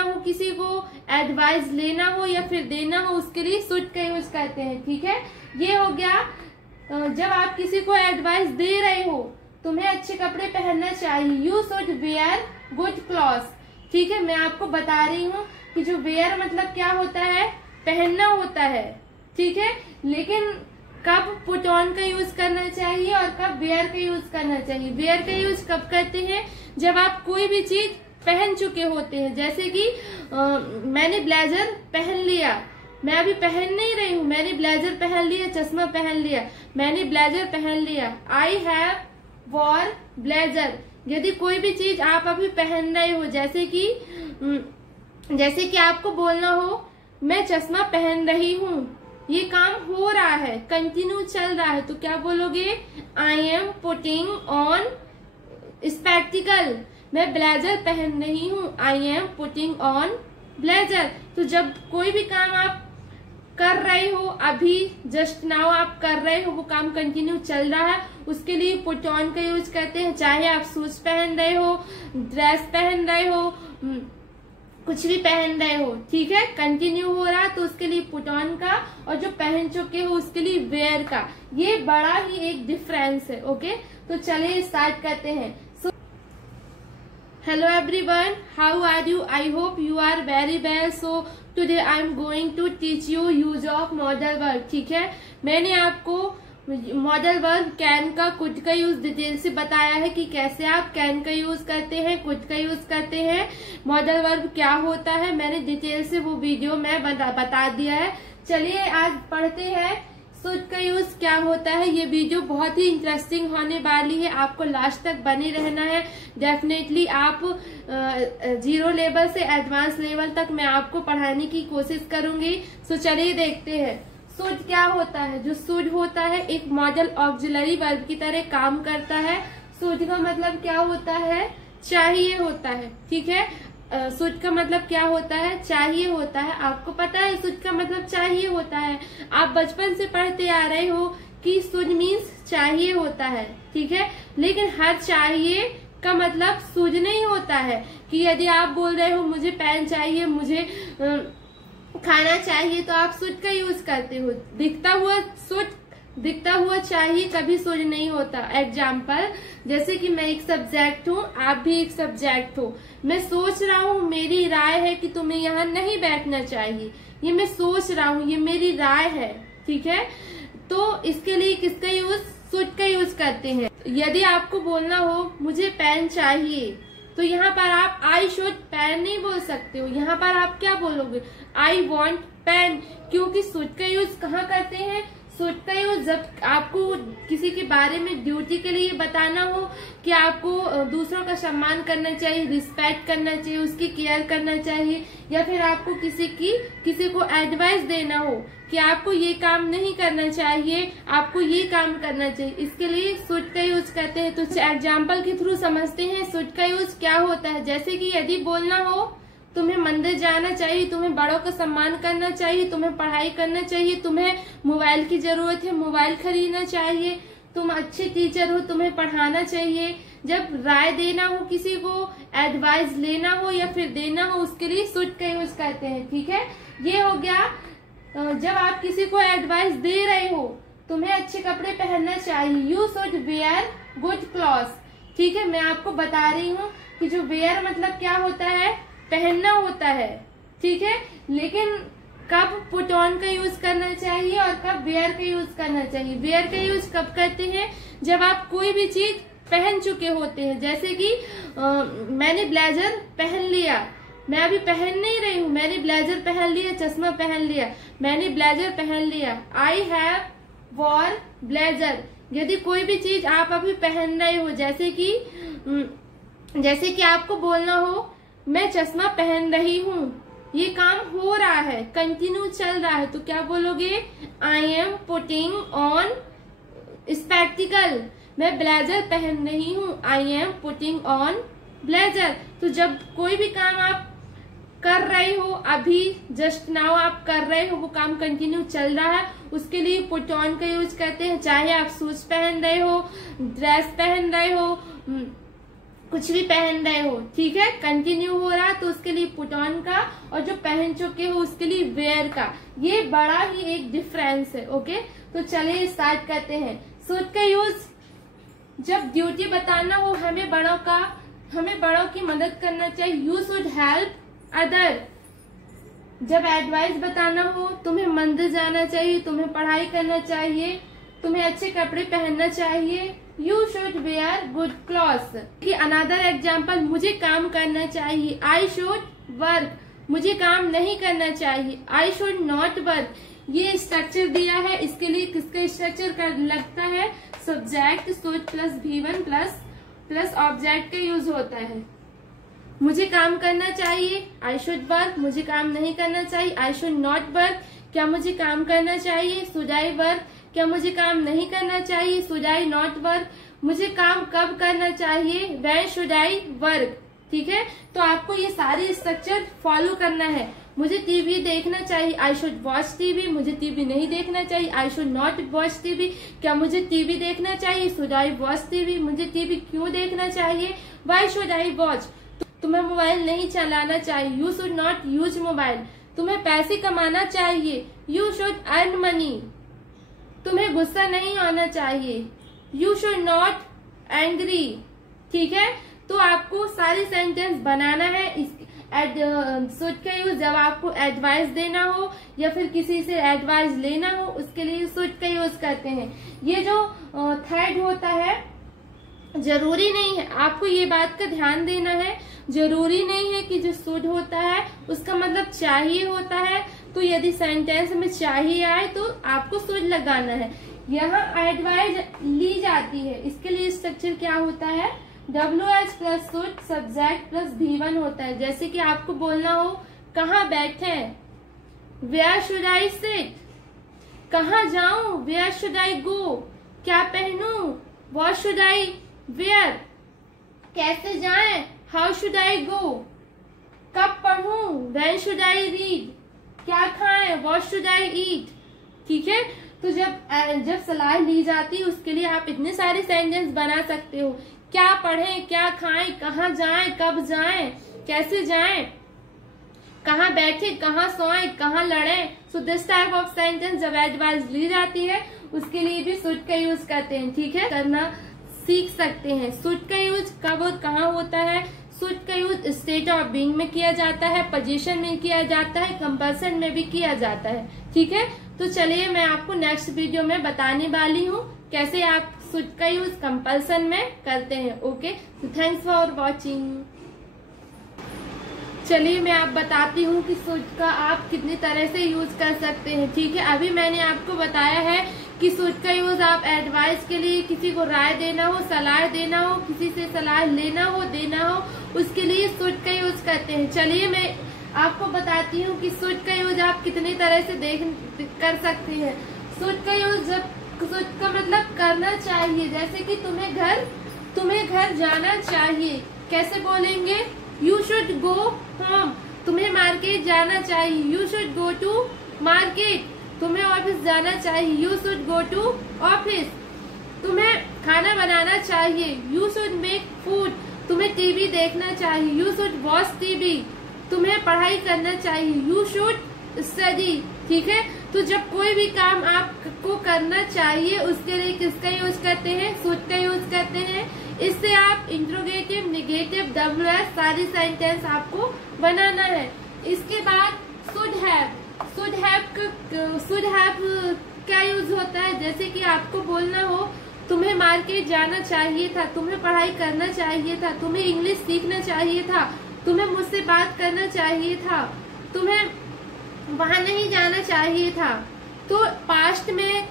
देना हो किसी को, एडवाइस लेना हो या फिर देना हो, उसके लिए शुड का यूज करते हैं। ठीक है, ये हो गया जब आप किसी को एडवाइस दे रहे हो तुम्हें अच्छे कपड़े पहनना चाहिए, you should wear good clothes. ठीक है, मैं आपको बता रही हूँ कि जो वेयर मतलब क्या होता है, पहनना होता है। ठीक है, लेकिन कब पुट ऑन का यूज करना चाहिए और कब वेयर का यूज करना चाहिए। वेयर का यूज कब करते हैं, जब आप कोई भी चीज पहन चुके होते हैं। जैसे कि मैंने ब्लेजर पहन लिया, मैं अभी पहन नहीं रही हूँ, मैंने ब्लेजर पहन लिया, चश्मा पहन लिया, मैंने ब्लेजर पहन लिया, आई हैव वॉर ब्लेजर। यदि कोई भी चीज आप अभी पहन रहे हो, जैसे कि आपको बोलना हो मैं चश्मा पहन रही हूँ, ये काम हो रहा है, कंटिन्यू चल रहा है, तो क्या बोलोगे, I am putting on spectacled. मैं ब्लेजर पहन रही हूँ, I am putting on blazer. तो जब कोई भी काम आप कर रहे हो, अभी जस्ट नाउ आप कर रहे हो, वो काम कंटिन्यू चल रहा है, उसके लिए पुट ऑन का यूज करते हैं। चाहे आप शूज पहन रहे हो, ड्रेस पहन रहे हो, कुछ भी पहन रहे हो, ठीक है, कंटिन्यू हो रहा, तो उसके लिए पुट ऑन का, और जो पहन चुके हो उसके लिए वेयर का। ये बड़ा ही एक डिफरेंस है। ओके, तो चलिए स्टार्ट करते हैं। Hello everyone, how are you? I hope you are very well. So today I am going to teach you use of modal verb. ठीक है, मैंने आपको मॉडल वर्ब कैन का, कुड का यूज डिटेल से बताया है कि कैसे आप कैन का यूज करते हैं, कुड का यूज करते हैं, मॉडल वर्ब क्या होता है, मैंने डिटेल से वो वीडियो में बता दिया है। चलिए आज पढ़ते हैं शुड का यूज क्या होता है। ये वीडियो बहुत ही इंटरेस्टिंग होने वाली है, आपको लास्ट तक बने रहना है। डेफिनेटली आप 0 लेवल से एडवांस लेवल तक मैं आपको पढ़ाने की कोशिश करूंगी। सो चलिए देखते हैं शुड क्या होता है। जो शुड होता है एक मॉडल ऑक्सिलरी वर्ब की तरह काम करता है। शुड का मतलब क्या होता है, चाहिए होता है। ठीक है, शुड का मतलब क्या होता है, चाहिए होता है। आपको पता है शुड का मतलब चाहिए होता है, आप बचपन से पढ़ते आ रहे हो कि शुड मीन्स चाहिए होता है। ठीक है, लेकिन हर चाहिए का मतलब शुड नहीं होता है कि यदि आप बोल रहे हो मुझे पेन चाहिए, मुझे खाना चाहिए, तो आप शुड का यूज करते हो। दिखता हुआ चाहिए कभी शुड नहीं होता। एग्जाम्पल, जैसे कि मैं एक सब्जेक्ट हूँ, आप भी एक सब्जेक्ट हो, मैं सोच रहा हूँ, मेरी राय है कि तुम्हें यहाँ नहीं बैठना चाहिए, ये मैं सोच रहा हूँ, ये मेरी राय है। ठीक है, तो इसके लिए किसका यूज, शुड का यूज करते हैं। यदि आपको बोलना हो मुझे पेन चाहिए, तो यहाँ पर आप आई शुड पेन नहीं बोल सकते हो, यहाँ पर आप क्या बोलोगे, आई वॉन्ट पेन। क्योंकि शुड का यूज कहाँ करते हैं, शुड का यूज जब आपको किसी के बारे में ड्यूटी के लिए बताना हो कि आपको दूसरों का सम्मान करना चाहिए, रिस्पेक्ट करना चाहिए, उसकी केयर करना चाहिए, या फिर आपको किसी को एडवाइस देना हो कि आपको ये काम नहीं करना चाहिए, आपको ये काम करना चाहिए, इसके लिए शुड का यूज करते हैं। तो एग्जाम्पल के थ्रू समझते हैं शुड का यूज क्या होता है। जैसे कि यदि बोलना हो तुम्हें मंदिर जाना चाहिए, तुम्हें बड़ों का सम्मान करना चाहिए, तुम्हें पढ़ाई करना चाहिए, तुम्हें मोबाइल की जरूरत है, मोबाइल खरीदना चाहिए, तुम अच्छे टीचर हो, तुम्हें पढ़ाना चाहिए। जब राय देना हो किसी को, एडवाइस लेना हो या फिर देना हो, उसके लिए शुड का यूज करते हैं। ठीक है, ये हो गया जब आप किसी को एडवाइस दे रहे हो तुम्हें अच्छे कपड़े पहनना चाहिए, you should wear good clothes. ठीक है, मैं आपको बता रही हूँ कि जो वेयर मतलब क्या होता है, पहनना होता है। ठीक है, लेकिन कब पुट ऑन का यूज करना चाहिए और कब वेयर का यूज करना चाहिए। वेयर का यूज कब करते हैं, जब आप कोई भी चीज पहन चुके होते हैं। जैसे कि मैंने ब्लेजर पहन लिया, मैं अभी पहन नहीं रही हूँ, मैंने ब्लेजर पहन लिया, चश्मा पहन लिया, मैंने ब्लेजर पहन लिया, आई हैव वॉर ब्लेजर। यदि कोई भी चीज आप अभी पहन रहे हो, जैसे कि आपको बोलना हो मैं चश्मा पहन रही हूँ, ये काम हो रहा है, कंटिन्यू चल रहा है, तो क्या बोलोगे, I am putting on spectacled. मैं ब्लेजर पहन रही हूँ, I am putting on blazer. तो जब कोई भी काम आप कर रहे हो, अभी जस्ट नाउ आप कर रहे हो, वो काम कंटिन्यू चल रहा है, उसके लिए पुट ऑन का यूज करते हैं। चाहे आप शूज पहन रहे हो, ड्रेस पहन रहे हो, कुछ भी पहन रहे हो, ठीक है, कंटिन्यू हो रहा तो उसके लिए पुट ऑन का, और जो पहन चुके हो उसके लिए वेयर का। ये बड़ा ही एक डिफरेंस है। ओके, तो चलिए स्टार्ट करते हैं। शुड का यूज जब ड्यूटी बताना हो, हमें बड़ों की मदद करना चाहिए। You should help other. जब एडवाइस बताना हो, तुम्हें मंदिर जाना चाहिए, तुम्हें पढ़ाई करना चाहिए, तुम्हें अच्छे कपड़े पहनना चाहिए। You should wear good clothes. कि अनदर एग्जाम्पल, मुझे काम करना चाहिए। आई शुड वर्क, मुझे काम नहीं करना चाहिए। I should not work. ये स्ट्रक्चर दिया है, इसके लिए किसका स्ट्रक्चर लगता है? Subject should plus V1 plus object का यूज होता है। मुझे काम करना चाहिए, आई शुड वर्क। मुझे काम नहीं करना चाहिए, आई शुड नॉट वर्क। क्या मुझे काम करना चाहिए? Should I work. क्या मुझे काम नहीं करना चाहिए? Should I not work. मुझे काम कब करना चाहिए? When should I work. ठीक है, तो आपको ये सारे स्ट्रक्चर फॉलो करना है। मुझे टीवी देखना चाहिए, आई शुड वॉच टीवी। मुझे टीवी नहीं देखना चाहिए, I should not watch TV. क्या मुझे टीवी देखना चाहिए? Should I watch TV. मुझे टीवी क्यों देखना चाहिए? Why should I watch. तुम्हें मोबाइल नहीं चलाना चाहिए, you should not use mobile. तुम्हें पैसे कमाना चाहिए, यू शुड अर्न मनी। तुम्हें गुस्सा नहीं आना चाहिए, यू शुड नॉट एंग्री। ठीक है, तो आपको सारी सेंटेंस बनाना है। शुड का यूज जब आपको एडवाइस देना हो या फिर किसी से एडवाइस लेना हो, उसके लिए शुड का यूज करते हैं। ये जो थर्ड होता है, जरूरी नहीं है, आपको ये बात का ध्यान देना है, जरूरी नहीं है कि जो शुड होता है उसका मतलब चाहिए होता है। तो यदि सेंटेंस में चाहिए आए तो आपको शुड लगाना है। यहाँ एडवाइस ली जाती है, इसके लिए स्ट्रक्चर क्या होता है? WH plus should subject plus V1 होता है। जैसे कि आपको बोलना हो कहाँ बैठे, वेयर शुड आई सिट। कहाँ जाऊं, वेयर शुड आई गो। क्या पहनूं, व्हाट शुड आई वेयर। कैसे जाएं, हाउ शुड आई गो। कब पढ़ूं, व्हेन शुड आई रीड। क्या खाएं, व्हाट शुड आई ईट। ठीक है, तो जब सलाह ली जाती है उसके लिए आप इतने सारे सेंटेंस बना सकते हो। क्या पढ़ें, क्या खाएं, कहाँ जाएं, कब जाएं, कैसे जाएं, कहाँ बैठे, कहाँ सोएं, कहाँ लड़ें। So this type of sentence जब एडवाइस ली जाती है उसके लिए भी शुड का यूज करते हैं। ठीक है, करना सीख सकते हैं। शुड का यूज कब और कहाँ होता है? शुड का यूज स्टेट ऑफ बीइंग में किया जाता है, पोजीशन में किया जाता है, कंपल्सन में भी किया जाता है। ठीक है, तो चलिए मैं आपको नेक्स्ट वीडियो में बताने वाली हूँ कैसे आप शुड का यूज कंपल्सन में करते हैं। ओके, तो थैंक्स फॉर वॉचिंग। चलिए मैं आप बताती हूँ कि शुड का आप कितनी तरह से यूज कर सकते हैं। ठीक है, अभी मैंने आपको बताया है कि शुड का यूज आप एडवाइस के लिए, किसी को राय देना हो, सलाह देना हो, किसी से सलाह लेना हो, देना हो, उसके लिए शुड का यूज करते हैं। चलिए मैं आपको बताती हूँ कि शुड का यूज आप कितनी तरह से कर सकते हैं। शुड का यूज जब शुड का मतलब करना चाहिए, जैसे कि तुम्हें घर जाना चाहिए, कैसे बोलेंगे? You should go home. तुम्हें मार्केट जाना चाहिए, you should go to market. तुम्हें ऑफिस जाना चाहिए, you should go to office. तुम्हें खाना बनाना चाहिए, यू शुड मेक फूड। तुम्हें टीवी देखना चाहिए, यू शुड वॉच टीवी। तुम्हें पढ़ाई करना चाहिए, यू शुड स्टडी। ठीक है, तो जब कोई भी काम आपको करना चाहिए उसके लिए किसका यूज करते हैं? शुड का यूज करते हैं। इससे आप इंट्रोगेटिव, नेगेटिव, WH सारी सेंटेंस आपको बनाना है। इसके बाद शुड हैव क्या यूज होता है? जैसे कि आपको बोलना हो तुम्हें मार्केट जाना चाहिए था, तुम्हें पढ़ाई करना चाहिए था, तुम्हें इंग्लिश सीखना चाहिए था, तुम्हें मुझसे बात करना चाहिए था, तुम्हें वहां नहीं जाना चाहिए था। तो पास्ट में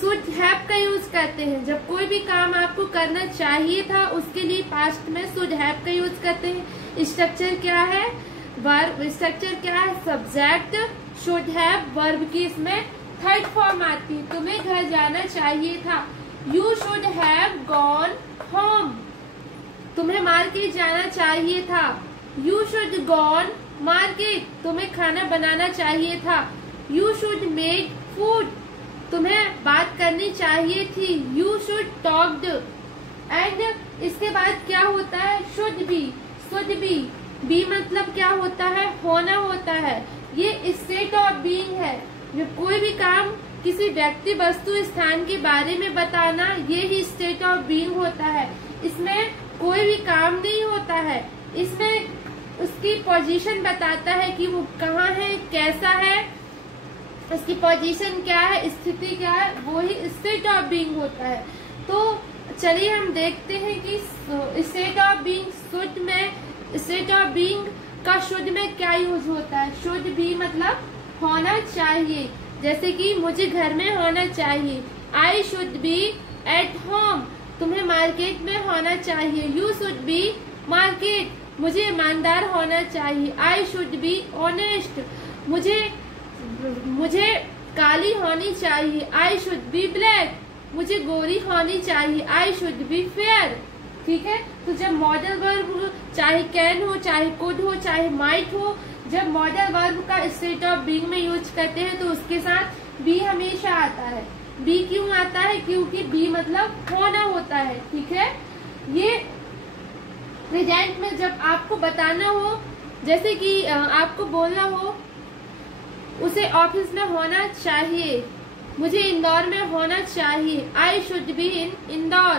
शुड हैव का यूज करते हैं। जब कोई भी काम आपको करना चाहिए था उसके लिए पास्ट में शुड हैव का यूज करते हैं। स्ट्रक्चर क्या है? वर्ब। स्ट्रक्चर क्या है? सब्जेक्ट, शुड हैव, वर्ब की इसमें थर्ड फॉर्म आती है। तुम्हें घर जाना चाहिए था, you should have gone home. तुम्हें मार्केट जाना चाहिए था, यू शुड गॉन मार्केट। तुम्हें खाना बनाना चाहिए था, यू शुड मेक फूड। तुम्हें बात करनी चाहिए थी, यू शुड टॉक्ड। एंड इसके बाद क्या होता है, should be. Should be, be मतलब क्या होता है, होना होता है। ये स्टेट ऑफ बीइंग है। जब कोई भी काम, किसी व्यक्ति, वस्तु, स्थान के बारे में बताना, ये ही स्टेट ऑफ बीइंग होता है। इसमें कोई भी काम नहीं होता है, इसमें उसकी पोजीशन बताता है कि वो कहाँ है, कैसा है, उसकी पोजीशन क्या है, स्थिति क्या है, वो ही स्टेट ऑफ बीइंग होता है। तो चलिए हम देखते हैं कि स्टेट ऑफ बीइंग, शुड में, स्टेट ऑफ बीइंग का शुड में क्या यूज होता है। शुड बी मतलब होना चाहिए, जैसे कि मुझे घर में होना चाहिए, I should be at home. तुम्हें मार्केट में होना चाहिए, यू शुड बी मार्केट। मुझे ईमानदार होना चाहिए, आई शुड बी ऑनेस्ट। मुझे काली होनी चाहिए, आई शुड बी ब्लैक। मुझे गोरी होनी चाहिए, आई शुड बी फेयर। ठीक है, तो जब मॉडल वर्ब, चाहे कैन हो, चाहे कुड हो, चाहे माइट हो, जब मॉडल वर्ब का स्टेट ऑफ बीइंग में यूज करते हैं तो उसके साथ बी हमेशा आता है। बी क्यों आता है, क्योंकि बी मतलब होना होता है। ठीक है, ये प्रेजेंट में जब आपको बताना हो, जैसे कि आपको बोलना हो उसे ऑफिस में होना चाहिए, मुझे इंदौर में होना चाहिए, I should be in Indore.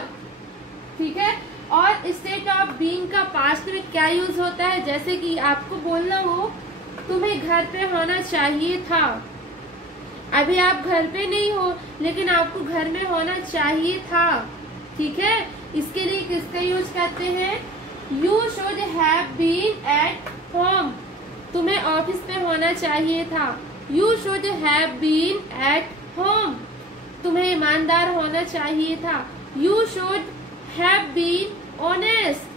ठीक है, और स्टेट ऑफ बीइंग का पास्ट में क्या यूज होता है, जैसे कि आपको बोलना हो तुम्हें घर पे होना चाहिए था, अभी आप घर पे नहीं हो लेकिन आपको घर में होना चाहिए था। ठीक है, इसके लिए किसका यूज करते हैं, you should have been at home. तुम्हें ऑफिस में होना चाहिए था, you should have been at home. तुम्हें ईमानदार होना चाहिए था, you should have been honest.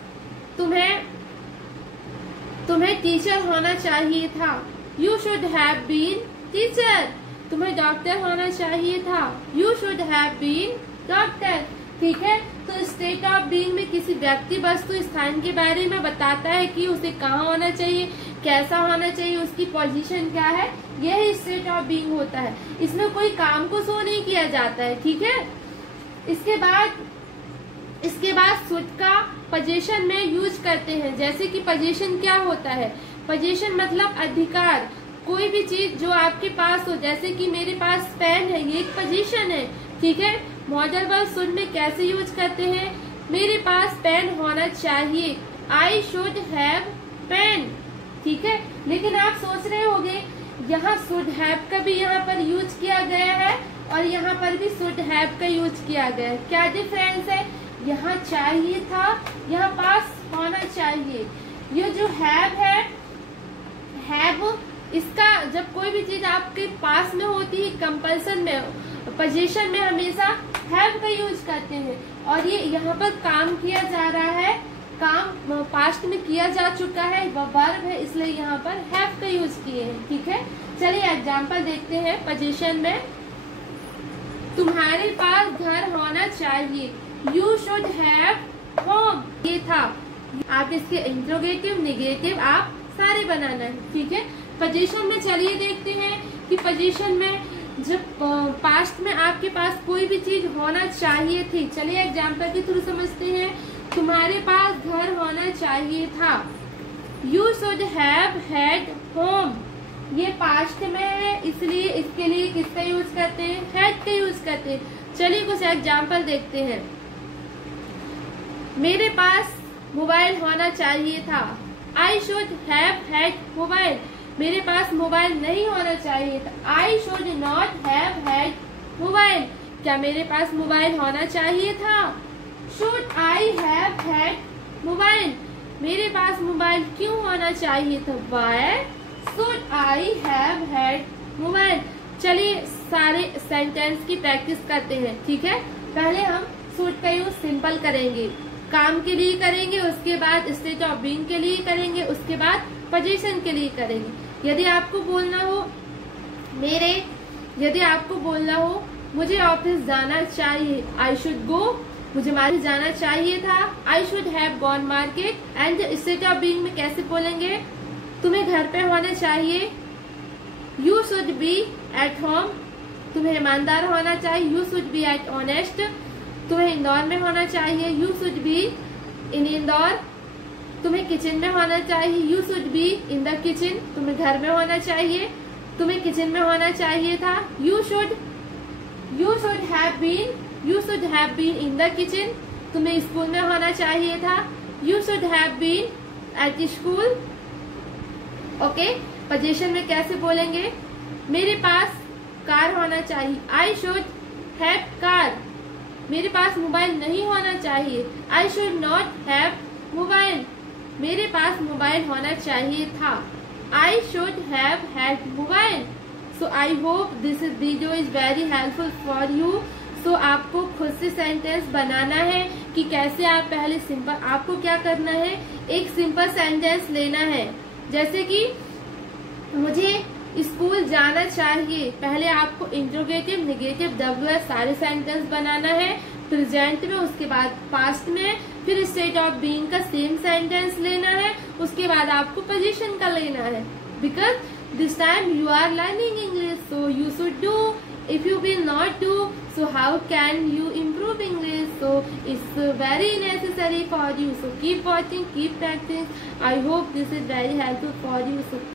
तुम्हें टीचर होना चाहिए था, you should have been teacher. तुम्हें डॉक्टर होना चाहिए था, you should have been doctor. ठीक है, तो स्टेट ऑफ बीइंग में किसी व्यक्ति, वस्तु, स्थान के बारे में बताता है कि उसे कहाँ होना चाहिए, कैसा होना चाहिए, उसकी पोजीशन क्या है, यही स्टेट ऑफ बीइंग होता है। इसमें कोई काम को शो नहीं किया जाता है। ठीक है, इसके बाद शुड का पोजीशन में यूज करते हैं। जैसे कि पोजीशन क्या होता है, पोजीशन मतलब अधिकार। कोई भी चीज जो आपके पास हो, जैसे कि मेरे पास पेन है, ये एक पोजीशन है। ठीक है, मॉडल वर्ब शुड में कैसे यूज करते हैं, मेरे पास पेन होना चाहिए, आई शुड हैव पेन। ठीक है, लेकिन आप सोच रहे होंगे यहाँ शुड हैव का भी यहाँ पर यूज किया गया है और यहाँ पर भी शुड हैव का यूज किया गया है। क्या डिफरेंस है, यहाँ चाहिए था, यहाँ पास होना चाहिए। ये जो हैव है, हैव, इसका जब कोई भी चीज आपके पास में होती है, कंपल्सन में, पोजीशन में हमेशा हैव का यूज करते हैं। और ये यहाँ पर काम किया जा रहा है, काम पास्ट में किया जा चुका है, वह वर्ब है, इसलिए यहाँ पर हैव का यूज किए हैं। ठीक है, चलिए एग्जाम्पल देखते हैं। पोजीशन में तुम्हारे पास घर होना चाहिए, यू शुड हैव होम। ये था, आप इसके इंट्रोगेटिव, नेगेटिव आप सारे बनाना है। ठीक है, पोजीशन में चलिए देखते हैं कि पोजीशन में जब पास्ट में आपके पास कोई भी चीज होना चाहिए थी, चलिए एग्जाम्पल के थ्रू समझते हैं। तुम्हारे पास घर होना चाहिए था, you should have had home. ये पास्ट में है, इसलिए इसके लिए किसका यूज करते हैं, हैड का यूज करते हैं। चलिए कुछ एग्जाम्पल देखते हैं। मेरे पास मोबाइल होना चाहिए था, I should have had mobile. मेरे पास मोबाइल नहीं होना चाहिए था, I should not have had mobile. क्या मेरे पास मोबाइल होना चाहिए था, should I have had mobile. मेरे पास मोबाइल क्यों होना चाहिए था, why should I have had mobile. चलिए सारे सेंटेंस की प्रैक्टिस करते हैं। ठीक है, पहले हम शुड का यूज सिंपल करेंगे, काम के लिए करेंगे, उसके बाद स्टेट ऑफ बीइंग के लिए करेंगे, उसके बाद पोजीशन के लिए करेंगे। यदि आपको बोलना हो मुझे ऑफिस जाना चाहिए, आई शुड गो। मुझे मार्केट जाना चाहिए था, I should have gone market. And state of being में कैसे बोलेंगे, तुम्हें घर पे होना चाहिए, you should be at home. तुम्हें ईमानदार होना चाहिए, you should be at honest. तुम्हें इंदौर में होना चाहिए, you should be in Indore तुम्हें किचन में होना चाहिए, you should be in the kitchen, तुम्हें घर में होना चाहिए, तुम्हें किचन में होना चाहिए था, you should have been in the kitchen, तुम्हें स्कूल में होना चाहिए था, you should have been at school. Okay, position में कैसे बोलेंगे, मेरे पास कार होना चाहिए, आई शुड हैव कार, मेरे पास मोबाइल नहीं होना चाहिए, I should not have mobile, मेरे पास मोबाइल होना चाहिए था, I should have had mobile. So I hope this video is very helpful for you. So आपको खुद से सेंटेंस बनाना है कि कैसे आप पहले सिंपल, आपको क्या करना है, एक सिंपल सेंटेंस लेना है, जैसे कि मुझे स्कूल जाना चाहिए, पहले आपको इंट्रोगेटिव, नेगेटिव, WH सारे सेंटेंस बनाना है प्रेजेंट में, उसके बाद पास्ट में, फिर स्टेट ऑफ बीइंग का सेम सेंटेंस लेना है, उसके बाद आपको पोजीशन का लेना है, because this time you are learning English, so you should do. If you will not do, so how can you improve English? So it's very necessary for you. So keep watching, keep practicing. I hope this is very helpful for you. So